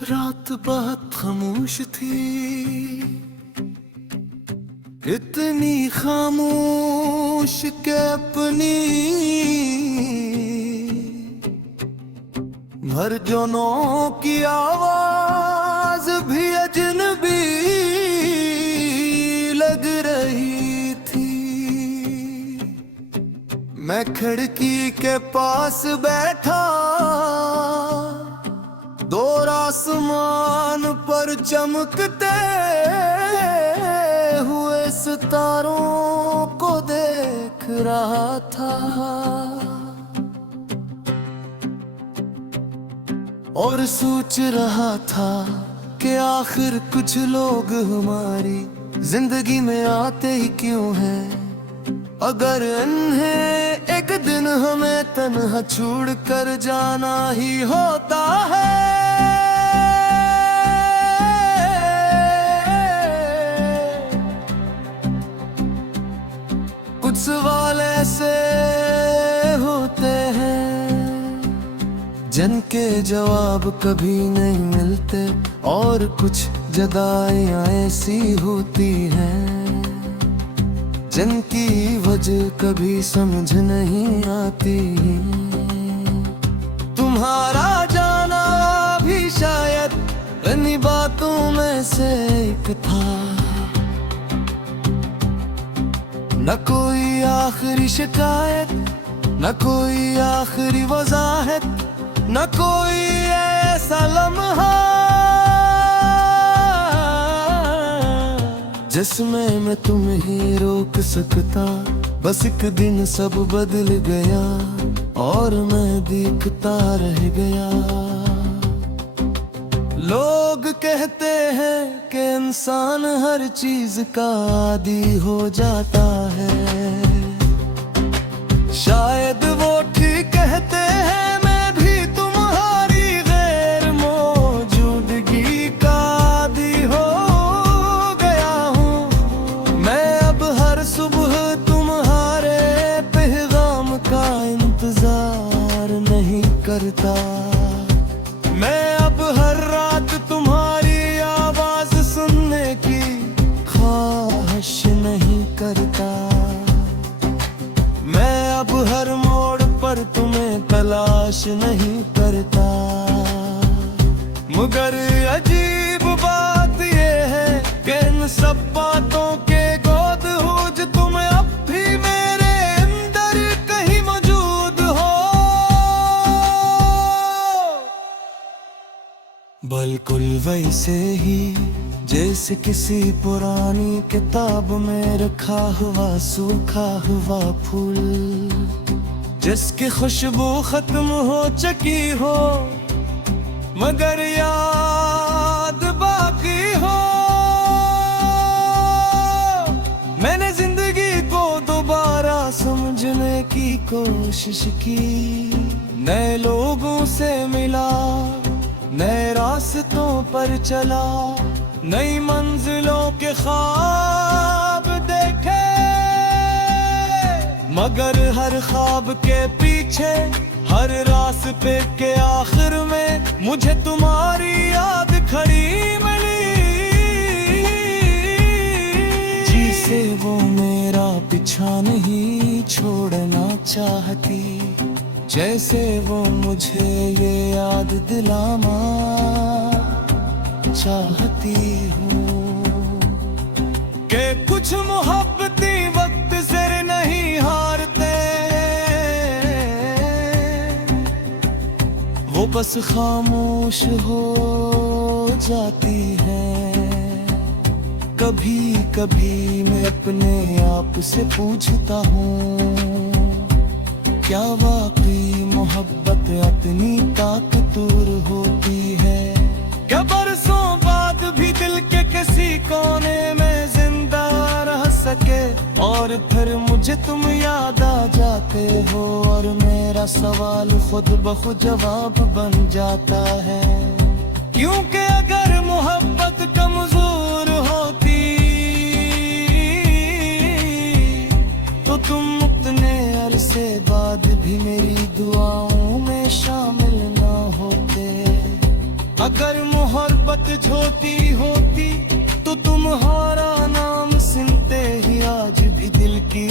रात बहुत खामोश थी, इतनी खामोश के अपनी मर्जनों की आवाज भी अजनबी लग रही थी। मैं खिड़की के पास बैठा, दो आसमान पर चमकते हुए सितारों को देख रहा था और सोच रहा था कि आखिर कुछ लोग हमारी जिंदगी में आते ही क्यों हैं। अगर इन्हें एक दिन हमें तन्हा छोड़ कर जाना ही होता है, कुछ सवाल ऐसे होते हैं जिनके जवाब कभी नहीं मिलते, और कुछ जुदाइयां ऐसी होती हैं जिनकी वजह कभी समझ नहीं आती। तुम्हारा जाना भी शायद इन्हीं बातों में से एक था। न कोई आखिरी शिकायत, न कोई आखिरी वजाहत, न कोई ऐसा लम्हा जिसमें मैं तुम्हें रोक सकता। बस एक दिन सब बदल गया और मैं देखता रह गया। लोग कहते हैं कि इंसान हर चीज का आदी हो जाता है। शायद वो ठीक कहते हैं, मैं भी तुम्हारी गैर मौजूदगी का आदी हो गया हूँ। मैं अब हर सुबह तुम्हारे पैगाम का इंतजार नहीं करता। मैं अब हर रात तुम्हारी आवाज सुनने की ख्वाहिश नहीं करता। मैं अब हर मोड़ पर तुम्हें तलाश नहीं करता। मगर अजीब बात ये है कि इन सब बातों के गोद हो जो तुम अब भी मेरे अंदर कहीं मौजूद हो। बिल्कुल वैसे ही जैसे किसी पुरानी किताब में रखा हुआ सूखा हुआ फूल, जिसकी खुशबू खत्म हो चुकी हो मगर याद बाकी हो। मैंने जिंदगी को दोबारा समझने की कोशिश की, नए लोगों से मिला, नए रास्तों पर चला, नई मंजिलों के ख्वाब देखे। मगर हर ख्वाब के पीछे, हर रास्ते के आखिर में मुझे तुम्हारी याद खड़ी मिली। जिसे वो मेरा पीछा नहीं छोड़ना चाहती, जैसे वो मुझे ये याद दिलाना चाहती हूँ कि कुछ मोहब्बती वक्त से नहीं हारते, वो बस खामोश हो जाती है। कभी कभी मैं अपने आप से पूछता हूँ, क्या वाकई मोहब्बत इतनी ताकतवर होती है? क्या बरसों बाद भी दिल के किसी कोने में जिंदा रह सके और फिर मुझे तुम याद आ जाते हो और मेरा सवाल खुद ब खुद जवाब बन जाता है। क्योंकि अगर मोहब्बत कमजोर होती तो तुम उतने अरसे बाद भी मेरी दुआओं में शामिल ना होते। अगर मोहब्बत झोती होती तो तुम्हारा नाम सुनते ही आज भी दिल की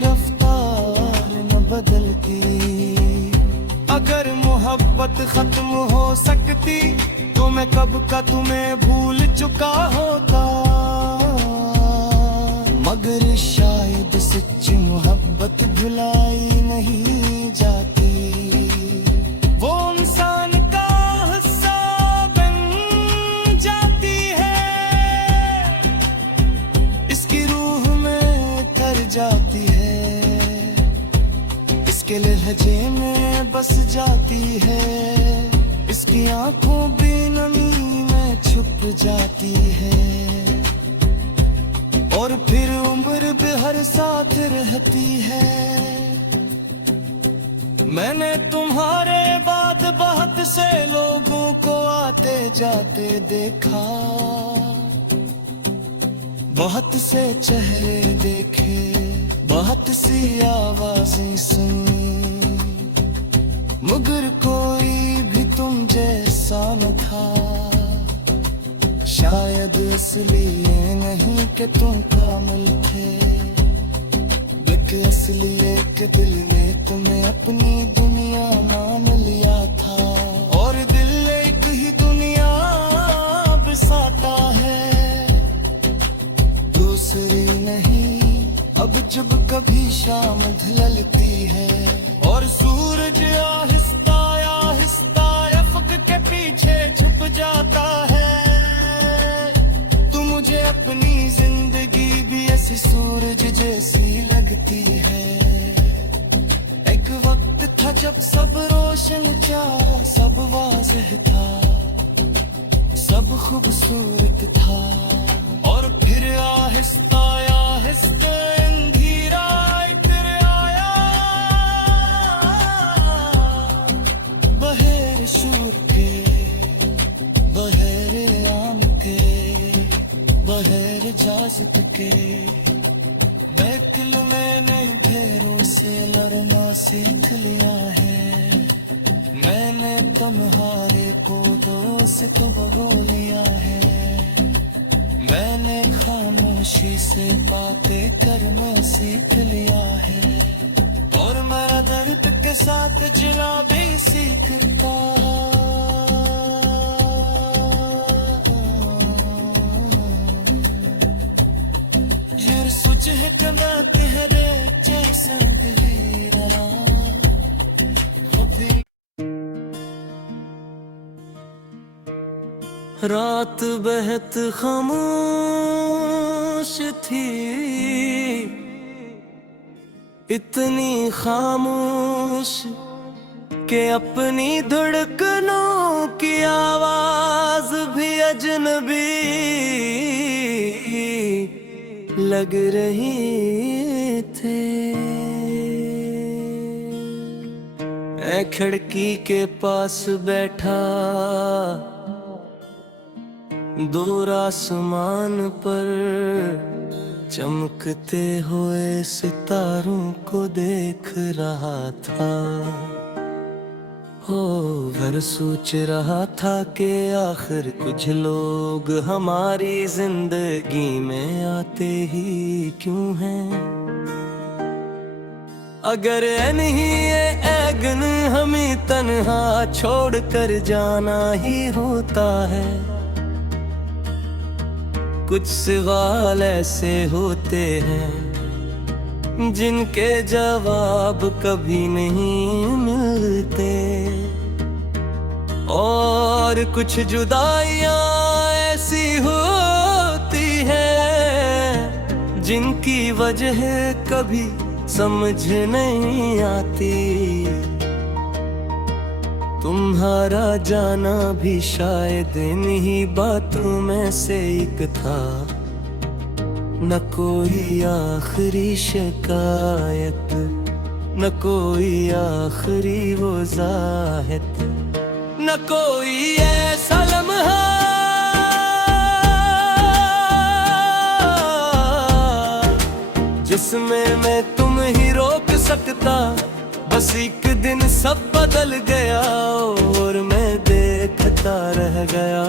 रफ्तार न बदलती। अगर मोहब्बत खत्म हो सकती तो मैं कब का तुम्हें भूल चुका होता। मगर शायद सच्ची मोहब्बत भुलाई नहीं जाती। वो इंसान का हिस्सा बन जाती है, इसकी रूह में तर जाती है, इसके लहजे में बस जाती है, इसकी आंखों बेनमी में छुप जाती है, और फिर उम्र भर साथ रहती है। मैंने तुम्हारे बाद बहुत से लोगों को आते जाते देखा, बहुत से चेहरे देखे, बहुत सी आवाजें सुनी, मगर कोई भी तुम जैसा न था। शायद असली ये नहीं कि तुम कामिल थे, बल्कि असली ये कि दिल ने तुम्हें अपनी दुनिया मान लिया था। और दिल एक ही दुनिया बसाता है, दूसरी नहीं। अब जब कभी शाम ढलती है और सूरज आहिस्ता आहिस्ता अफक के पीछे छुप जाता है, मुझे अपनी जिंदगी भी ऐसी सूरज जैसी लगती है। एक वक्त था जब सब रोशन था, सब वाज़ेह था, सब खूबसूरत था, और फिर आहिस्ता आहिस्ता अंधेरा इतर आया। बहेर शूर के, बहेर आम के, बहर जाज़त के, महफिल मैंने ढेरों से लड़ना सीख लिया है। मैंने तुम्हारे को दोस्त बगो लिया है। मैंने खामोशी से बातें करना सीख लिया है, और मेरा दर्द के साथ जिना भी सीखता। रात बेहद खामोश थी, इतनी खामोश कि अपनी धड़कनों की आवाज भी अजनबी लग रही थी। मैं खिड़की के पास बैठा, दूर आसमान पर चमकते हुए सितारों को देख रहा था। हो घर सोच रहा था कि आखिर कुछ लोग हमारी जिंदगी में आते ही क्यों हैं। अगर नहीं ये ऐगन हमें तन्हा छोड़ कर जाना ही होता है। कुछ सवाल ऐसे होते हैं जिनके जवाब कभी नहीं मिलते, और कुछ जुदाइयां ऐसी होती हैं जिनकी वजह कभी समझ नहीं आती। तुम्हारा जाना भी शायद इन्हीं बातों में से एक था। न कोई आखिरी शिकायत, न कोई आखिरी वज़ाहत, न कोई ऐसा लम्हा जिसमें मैं तुम ही रोक सकता। बस एक दिन सब बदल गया और मैं देखता रह गया।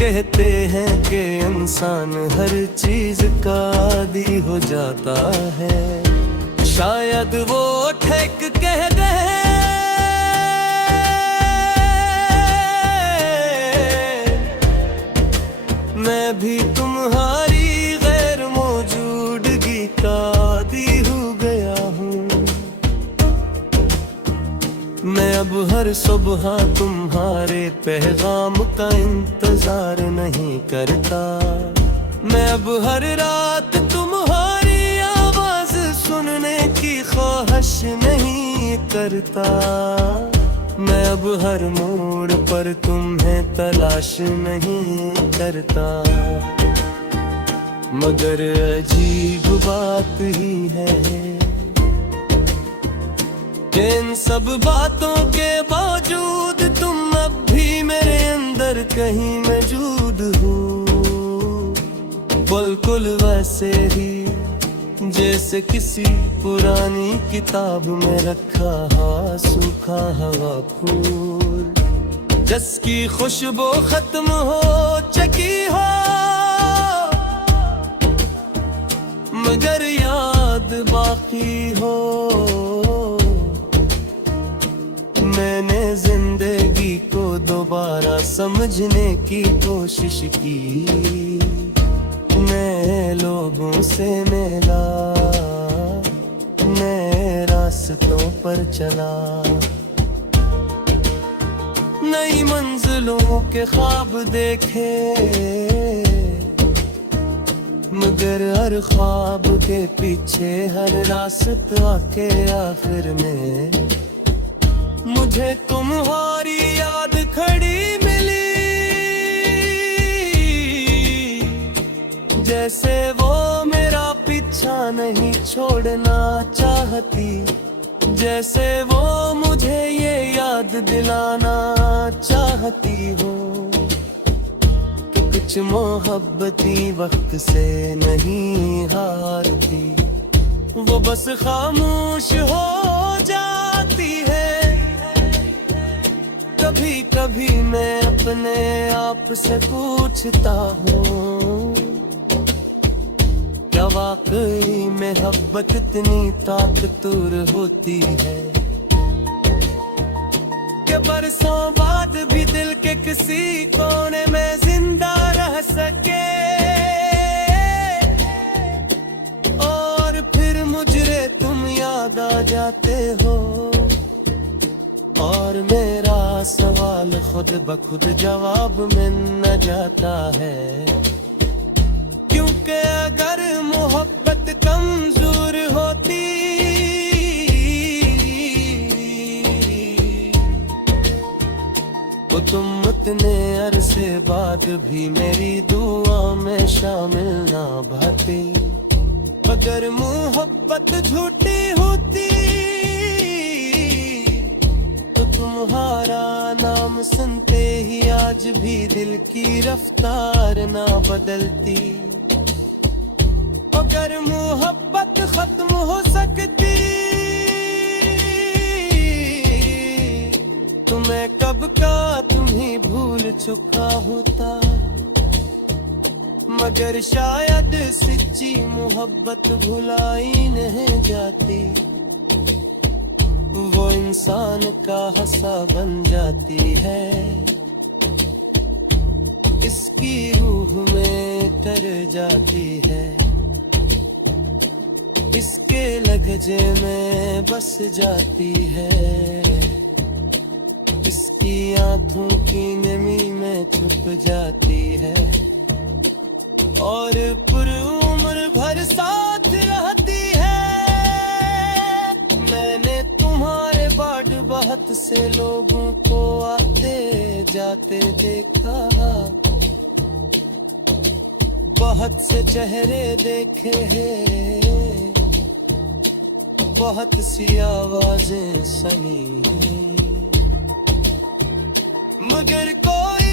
कहते हैं कि इंसान हर चीज का आदी हो जाता है, शायद वो ठेक कह दे। मैं भी तुम्हारी गैर मौजूदगी का आदी हो गया हूँ। मैं अब हर सुबह तुम्हारे पैगाम का इंतजार नहीं करता। मैं अब हर रात तुम्हारी आवाज सुनने की ख्वाहिश नहीं करता। मैं अब हर मोड़ पर तुम्हें तलाश नहीं करता। मगर अजीब बात ही है कि इन सब बातों के बावजूद तुम अब भी मेरे अंदर कहीं मौजूद हो। बिल्कुल वैसे ही जैसे किसी पुरानी किताब में रखा हुआ सूखा हवा फूल, जिसकी खुशबू खत्म हो चुकी हो, मगर याद बाकी हो। मैंने जिंदगी को दोबारा समझने की कोशिश की, नए लोगों से मिला, नए रास्तों पर चला, नई मंजिलों के ख्वाब देखे, मगर हर ख्वाब के पीछे हर रास्ता के आखिर में मुझे तुम्हारी याद खड़ी मिली। जैसे वो मेरा पीछा नहीं छोड़ना चाहती, जैसे वो मुझे ये याद दिलाना चाहती हो कि कुछ मोहब्बती वक्त से नहीं हारती, वो बस खामोश हो जाती है। कभी कभी मैं अपने आप से पूछता हूँ, क्या वाकई मोहब्बत इतनी ताकतवर होती है कि बरसों बाद भी दिल के किसी कोने में जिंदा रह सके, और फिर मुझे तुम याद आ जाते हो, और मेरा सवाल खुद ब खुद जवाब मिल न जाता है। क्योंकि अगर मोहब्बत कमजोर होती तो तुम उतने अरसे बाद भी मेरी दुआ में शामिल ना भाती। अगर मोहब्बत झूठी होती तो तुम्हारा नाम सुनते ही आज भी दिल की रफ्तार ना बदलती। अगर मोहब्बत खत्म हो सकती तो मैं कब का तुम्हें भूल चुका होता। मगर शायद सच्ची मोहब्बत भुलाई नहीं जाती, वो इंसान का हंसा बन जाती है, इसकी रूह में तर जाती है, इसके लहजे में बस जाती है, इसकी आंखों की नमी में छुप जाती है, और पुरउम्र भर साथ रहती है। मैंने तुम्हारे बाद बहुत से लोगों को आते जाते देखा, बहुत से चेहरे देखे हैं, बहुत सी आवाजें सुनी, मगर कोई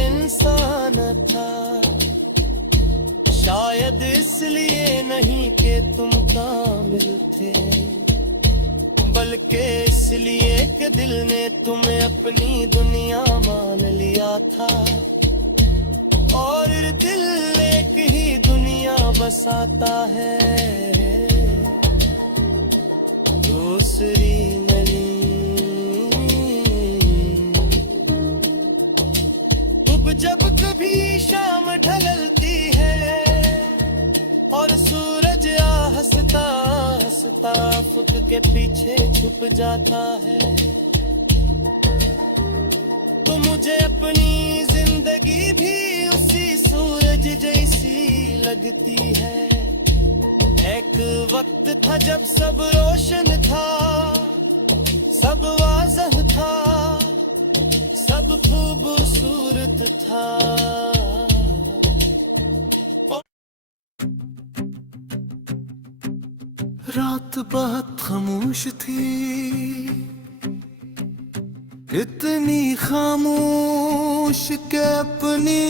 इंसान था। शायद इसलिए नहीं कि तुम कामिल थे, बल्कि इसलिए कि दिल ने तुम्हें अपनी दुनिया मान लिया था, और दिल एक ही दुनिया बसाता है, दूसरी नहीं। अब जब कभी शाम ढलती है और सूरज हंसता हंसता अफक के पीछे छुप जाता है, तो मुझे अपनी जिंदगी भी उसी सूरज जैसी लगती है। एक वक्त था जब सब रोशन था, सब वाज़ह था, सब खूबसूरत था। रात बहुत खामोश थी, इतनी खामोश के अपनी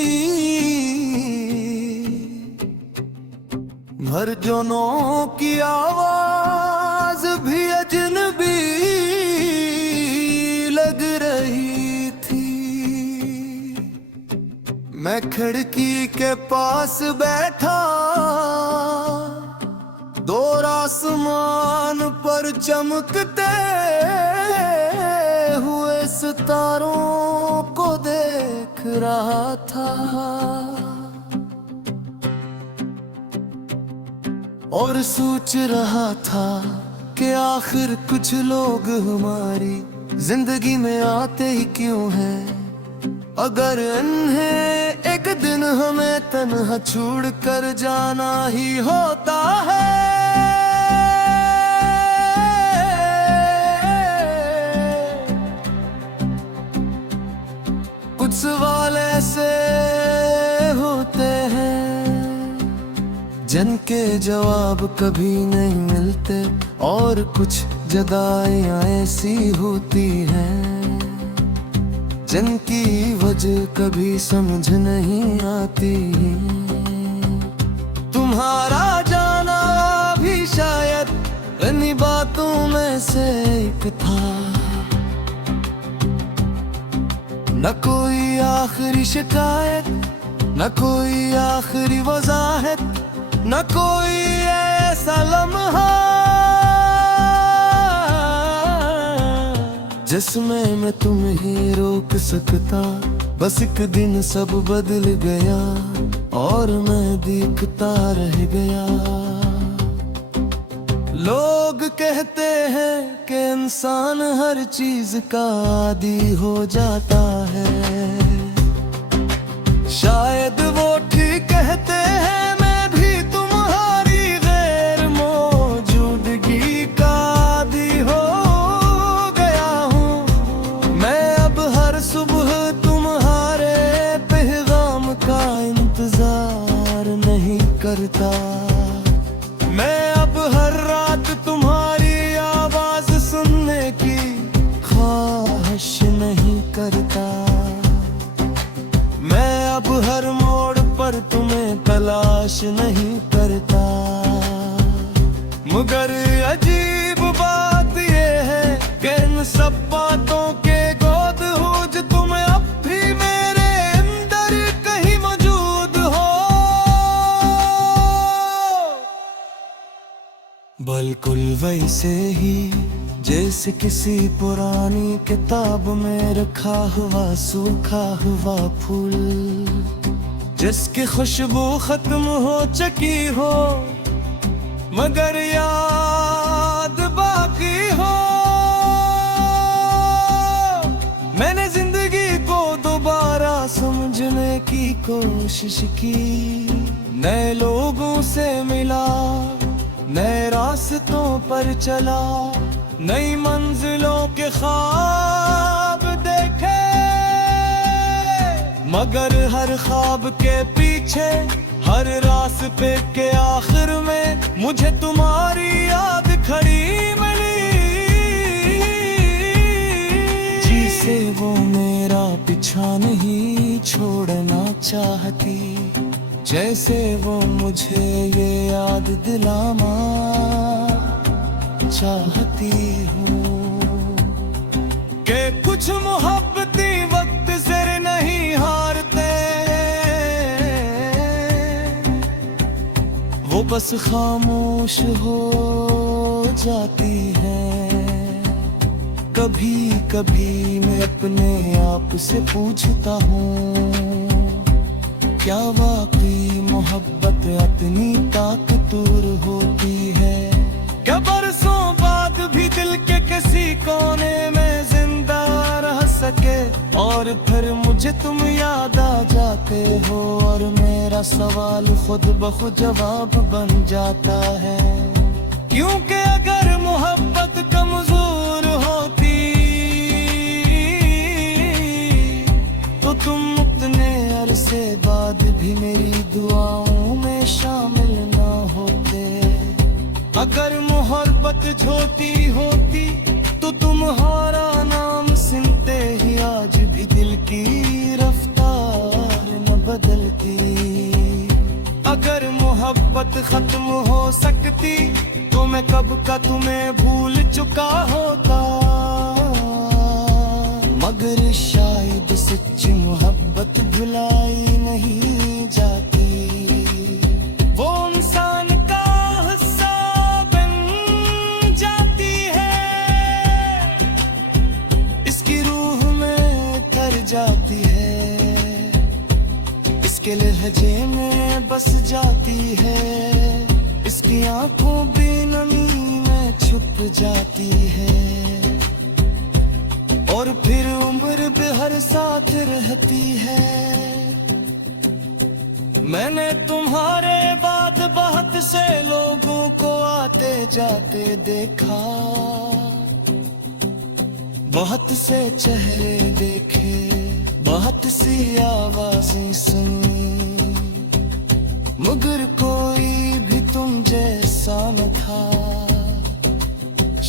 मर्जनों की आवाज भी अजनबी लग रही थी। मैं खिड़की के पास बैठा, दो आसमान पर चमकते हुए सितारों को देख रहा था, और सोच रहा था कि आखिर कुछ लोग हमारी जिंदगी में आते ही क्यों हैं, अगर इन्हें एक दिन हमें तन्हा छोड़ कर जाना ही होता है। कुछ सवाल ऐसे होते हैं जिनके जवाब कभी नहीं मिलते, और कुछ जगहें ऐसी होती हैं जिनकी वजह कभी समझ नहीं आती। तुम्हारा जाना भी शायद इन्हीं बातों में से एक था। न कोई आखिरी शिकायत, न कोई आखिरी वजाहत, न कोई ऐसा लम्हा जिसमें मैं तुम्हें रोक सकता। बस एक दिन सब बदल गया और मैं देखता रह गया। लोग कहते हैं कि इंसान हर चीज का आदी हो जाता है, शायद वो ठीक कहते हैं। मैं भी तुम्हारी गैर मौजूदगी का आदी हो गया हूँ। मैं अब हर सुबह तुम्हारे पैगाम का इंतजार नहीं करता। मैं अब हर रात तुम्हारी आवाज सुनने की ख्वाहिश नहीं करता। मैं अब हर मोड़ पर तुम्हें तलाश नहीं करता। मगर अजीब बात ये है कि इन सब बातों के गोद हो जो तुम अब भी मेरे अंदर कहीं मौजूद हो। बिल्कुल वैसे ही जैसे किसी पुरानी किताब में रखा हुआ सूखा हुआ फूल, जिसकी खुशबू खत्म हो चुकी हो मगर याद बाकी हो। मैंने जिंदगी को दोबारा समझने की कोशिश की, नए लोगों से मिला, नए रास्तों पर चला, नई मंजिलों के ख्वाब देखे। मगर हर ख्वाब के पीछे, हर रास्ते के आखिर में मुझे तुम्हारी याद खड़ी मिली, जिसे वो मेरा पीछा नहीं छोड़ना चाहती, जैसे वो मुझे ये याद दिलाना चाहती हूँ। कुछ मोहब्बती वक्त से नहीं हारते, वो बस खामोश हो जाती है। कभी कभी मैं अपने आप से पूछता हूँ, क्या वाकई मोहब्बत इतनी ताकतवर होती है? क्या बरसों बाद भी दिल के किसी कोने में जिंदा रह सके, और फिर मुझे तुम याद आ जाते हो, और मेरा सवाल खुद ब खुद जवाब बन जाता है। क्योंकि अगर मोहब्बत कमजोर होती तो तुम उतने अरसे बाद भी मेरी दुआओं में शामिल ना होते। अगर मोहब्बत झोटी होती तो तुम्हारा नाम सुनते ही आज भी दिल की रफ्तार न बदलती। अगर मोहब्बत खत्म हो सकती तो मैं कब का तुम्हें भूल चुका होता। मगर शायद सच्ची मोहब्बत भुलाई नहीं जाती, वो इंसान का हिस्सा बन जाती है, इसकी रूह में तर जाती है, इसके लहजे में बस जाती है, इसकी आंखों भी नमी में छुप जाती है, और फिर उम्र बेहर साथ रहती है। मैंने तुम्हारे बाद बहुत से लोगों को आते जाते देखा, बहुत से चेहरे देखे, बहुत सी आवाजें सुनी, मगर कोई भी तुम जैसा न था।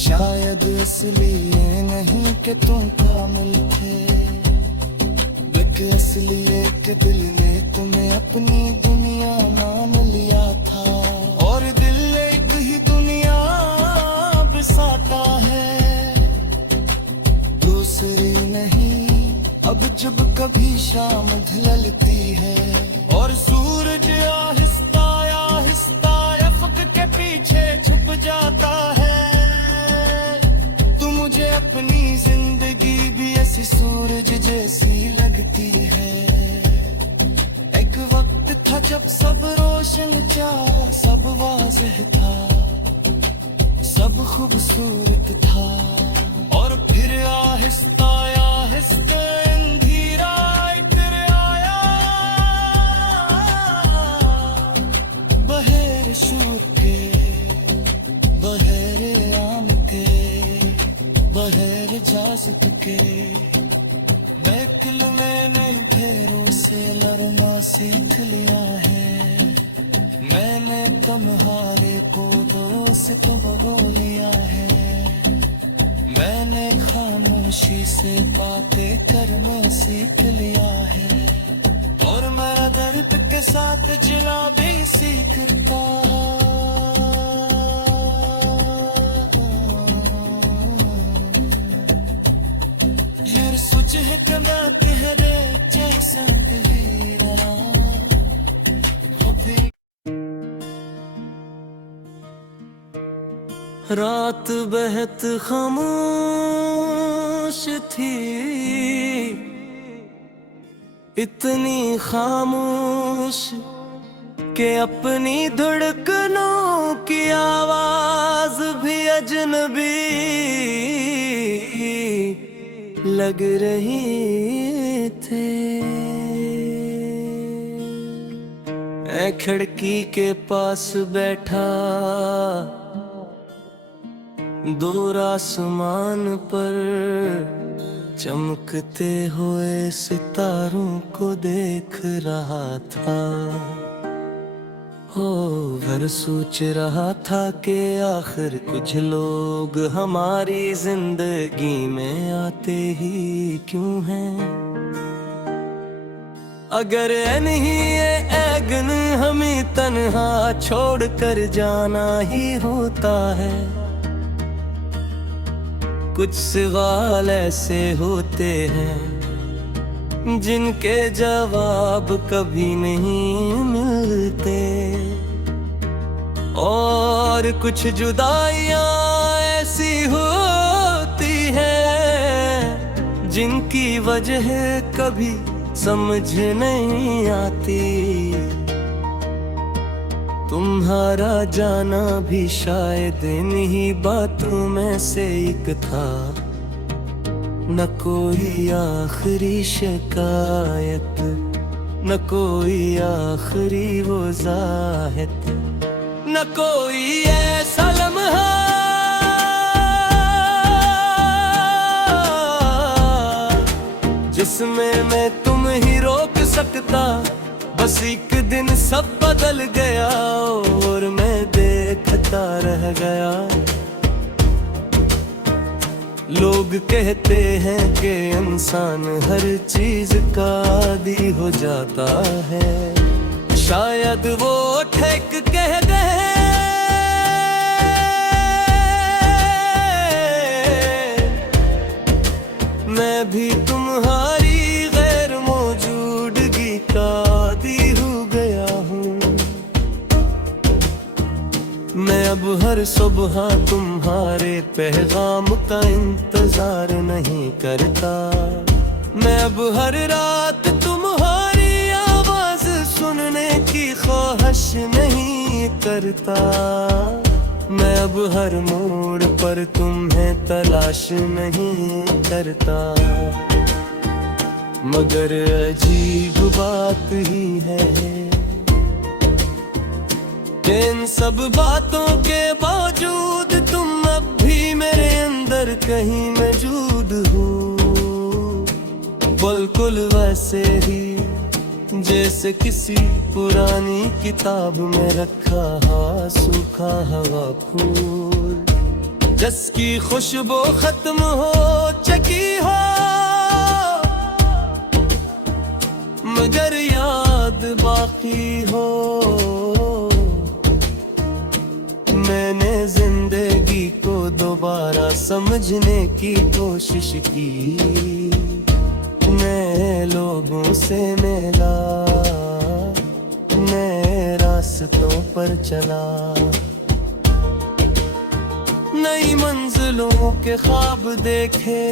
शायद असली ये नहीं कि तुम कामिल थे, बल्कि असली ये कि दिल ने तुम्हें अपनी दुनिया मान लिया था, और दिल एक ही दुनिया बसाता है, दूसरी नहीं। अब जब कभी शाम ढलती है और सूरज आहिस्ता आहिस्ता अफक के पीछे छुप जाता है, तो मुझे अपनी जिंदगी भी ऐसी सूरज जैसी लगती है। एक वक्त था जब सब रोशन था, सब वाज़ेह था, सब खूबसूरत था, और फिर आहिस्ता आहिस्ता अंधेरा इतर आया, बहेर शूर के, बहेर आम के, बहेर जाज़ब के। महफिल मैंने ढेरों से लड़ना सीख लिया है, मैंने तुम्हारे को दोस्त हो लिया है, मैंने खामोशी से बातें करना सीख लिया है, और मैं दर्द के साथ जिला भी सीखता। यार सोच है कमा कह दे जैसा तेरा हो फिर। रात बेहद खामोश थी, इतनी खामोश कि अपनी धड़कनों की आवाज भी अजनबी लग रही थी। मैं खिड़की के पास बैठा, दूर आसमान पर चमकते हुए सितारों को देख रहा था। हो घर सोच रहा था कि आखिर कुछ लोग हमारी जिंदगी में आते ही क्यों हैं। अगर नहीं ये ऐगन हमें तन्हा छोड़ कर जाना ही होता है, कुछ सवाल ऐसे होते होते हैं जिनके जवाब कभी नहीं मिलते, और कुछ जुदाइयां ऐसी होती हैं जिनकी वजह कभी समझ नहीं आती। तुम्हारा जाना भी शायद इन्हीं बातों में से एक था, न कोई आखिरी शिकायत, न कोई आखिरी वज़ाहत, न कोई ऐसा लम्हा जिसमें मैं तुम ही रोक सकता। बस एक दिन सब बदल गया और मैं देखता रह गया। लोग कहते हैं कि इंसान हर चीज का आदी हो जाता है, शायद वो ठीक कह दे। मैं भी तुम्हारी गैर मौजूदगी का आदी हो गया हूँ। मैं अब हर सुबह तुम्हारे पैगाम का इंतजार नहीं करता। मैं अब हर रात तुम्हारी आवाज सुनने की ख्वाहिश नहीं करता। मैं अब हर मोड़ पर तुम्हें तलाश नहीं करता। मगर अजीब बात ही है कि इन सब बातों के बावजूद तुम अब भी मेरे अंदर कहीं मौजूद हो। बिल्कुल वैसे ही जैसे किसी पुरानी किताब में रखा हा सूखा हवा फूल, जिसकी खुशबू खत्म हो चुकी हो, मगर याद बाकी हो। मैंने जिंदगी को दोबारा समझने की कोशिश की, नए लोगों से मिला, नए रास्तों पर चला, नई मंजिलों के ख्वाब देखे।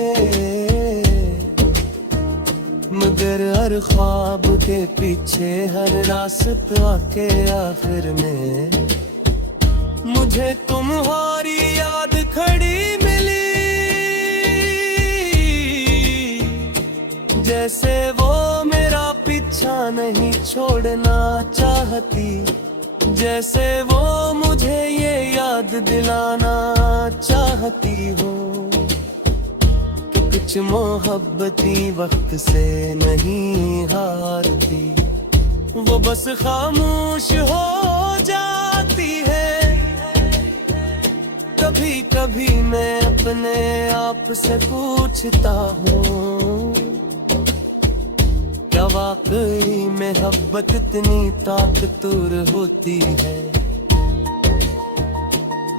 मगर हर ख्वाब के पीछे हर रास्ता के आखिर में मुझे तुम्हारी याद खड़ी मिली। जैसे वो मेरा पीछा नहीं छोड़ना चाहती, जैसे वो मुझे ये याद दिलाना चाहती हो कि कुछ मोहब्बती वक्त से नहीं हारती, वो बस खामोश हो जाती है। कभी कभी मैं अपने आप से पूछता हूँ, क्या वाकई मोहब्बत इतनी ताकतवर होती है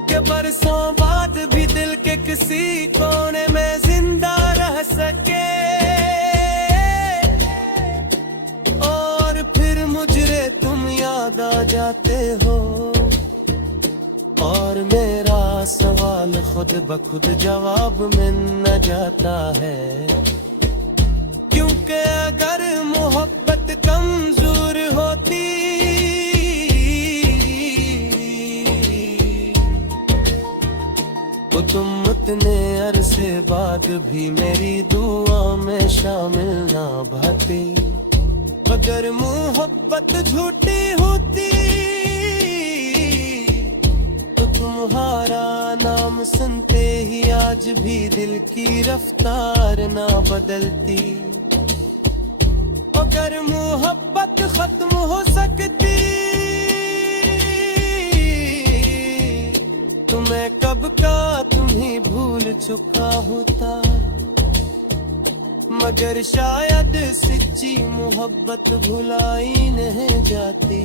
कि बरसों बाद भी दिल के किसी कोने में जिंदा रह सके। और फिर मुझे तुम याद आ जाते हो और मेरा सवाल खुद ब खुद जवाब मिल न जाता है। क्योंकि अगर मोहब्बत कमजोर होती तो तुम उतने अरसे बाद भी मेरी दुआ में शामिल ना भाती। अगर मोहब्बत झूठी होती तो तुम्हारा नाम सुनते ही आज भी दिल की रफ्तार ना बदलती। अगर मोहब्बत खत्म हो सकती तो मैं कब का तुम्हें भूल चुका होता। मगर शायद सच्ची मोहब्बत भुलाई नहीं जाती,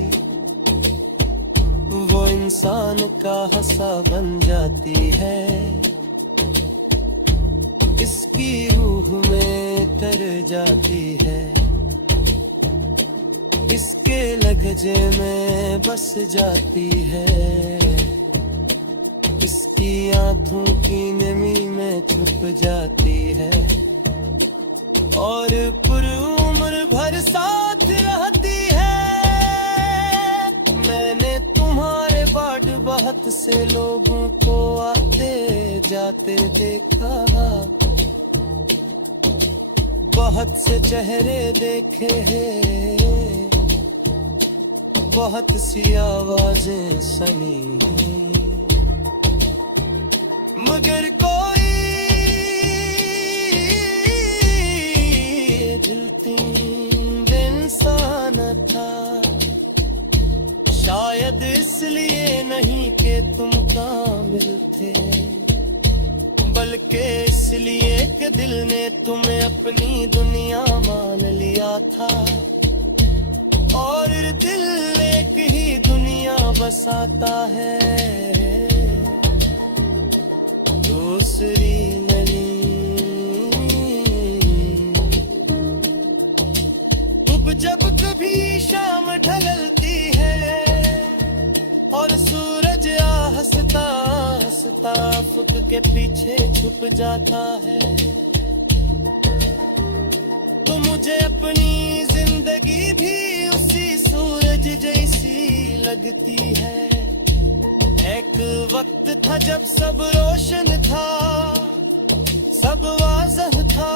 वो इंसान का हंसा बन जाती है। इसकी रूह में तर जाती है, इसके लहजे में बस जाती है, इसकी आंखों की नमी में छुप जाती है और पुरउम्र भर साथ रहती है। मैंने तुम्हारे बाट बहुत से लोगों को आते जाते देखा, बहुत से चेहरे देखे हैं, बहुत सी आवाजें सुनी, मगर कोई दिल इंसान था। शायद इसलिए नहीं कि तुम कामिल थे, बल्कि इसलिए कि दिल ने तुम्हें अपनी दुनिया मान लिया था और दिल एक ही दुनिया बसाता है, दूसरी नहीं। अब जब कभी शाम ढलती है और सूरज हंसता हंसता अफक के पीछे छुप जाता है, तो मुझे अपनी जिंदगी भी उसी सूरज जैसी लगती है। एक वक्त था जब सब रोशन था, सब वाज़ह था,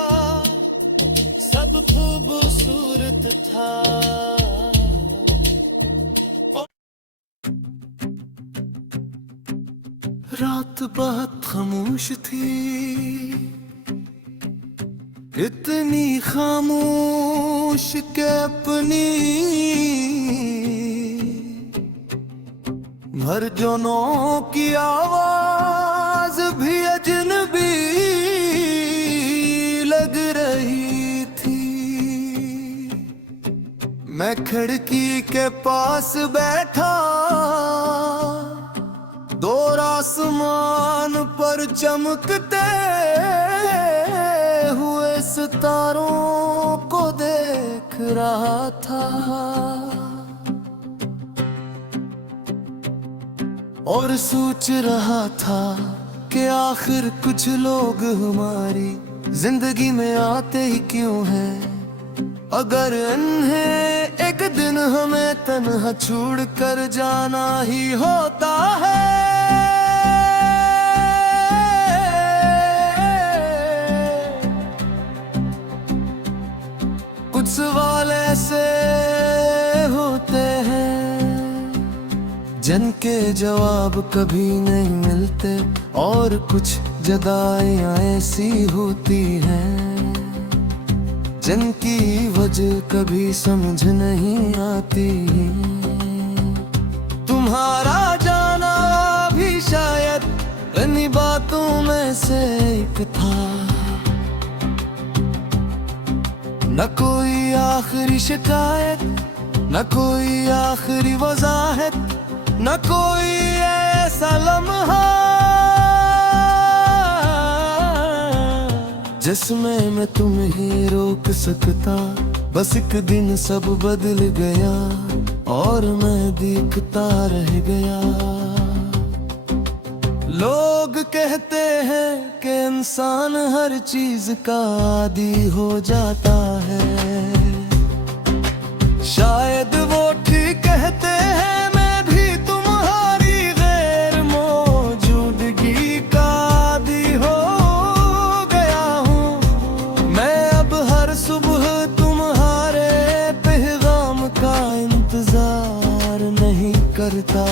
सब खूबसूरत था। रात बहुत खामोश थी, इतनी खामोश के अपनी मर्जनों की आवाज भी अजनबी लग रही थी। मैं खिड़की के पास बैठा, दो आसमान पर चमकते हुए सितारों को देख रहा था और सोच रहा था कि आखिर कुछ लोग हमारी जिंदगी में आते ही क्यों हैं, अगर इन्हें एक दिन हमें तन्हा छोड़ कर जाना ही होता है। कुछ सवाल ऐसे होते हैं जिनके जवाब कभी नहीं मिलते और कुछ जुदाइयां ऐसी होती हैं जिनकी वजह कभी समझ नहीं आती। तुम्हारा जाना भी शायद इन्हीं बातों में से एक था। न कोई आखिरी शिकायत, न कोई आखिरी वजाहत, न कोई ऐसा लम्हा जिसमें मैं तुम्हें रोक सकता। बस एक दिन सब बदल गया और मैं देखता रह गया। लोग कहते हैं कि इंसान हर चीज का आदी हो जाता है, शायद वो ठीक कहते हैं। मैं भी तुम्हारी गैर मौजूदगी का आदी हो गया हूँ। मैं अब हर सुबह तुम्हारे पैगाम का इंतजार नहीं करता।